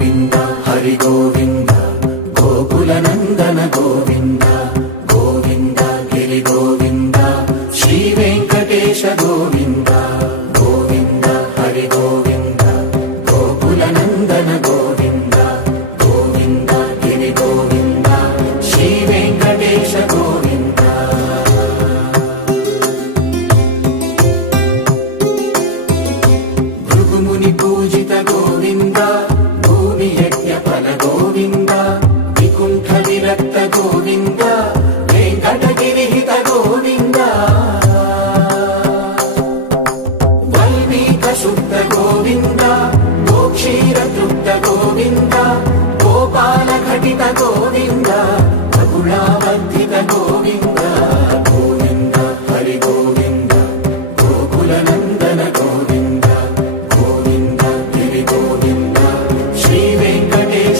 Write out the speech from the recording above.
गोविंद हरि गोविंद गोकुल नंदन गोविंद गोविंद गिरि गोविंद श्री वेंकटेश गोविंद गोविंद हरि गोविंद गोकुल नंदन गोविंद गोविंद गिरि गोविंद श्री वेंकटेश गोविंद भृगुमुनि पूजित गोविंद गोविंद विकुंठ विरक्त गोविंद वेंकटगिरिहित गोविंद वल्मीक शुद्ध गोविंद गोक्षीर तृप्त गोविंद गोपाल घटित गोविंद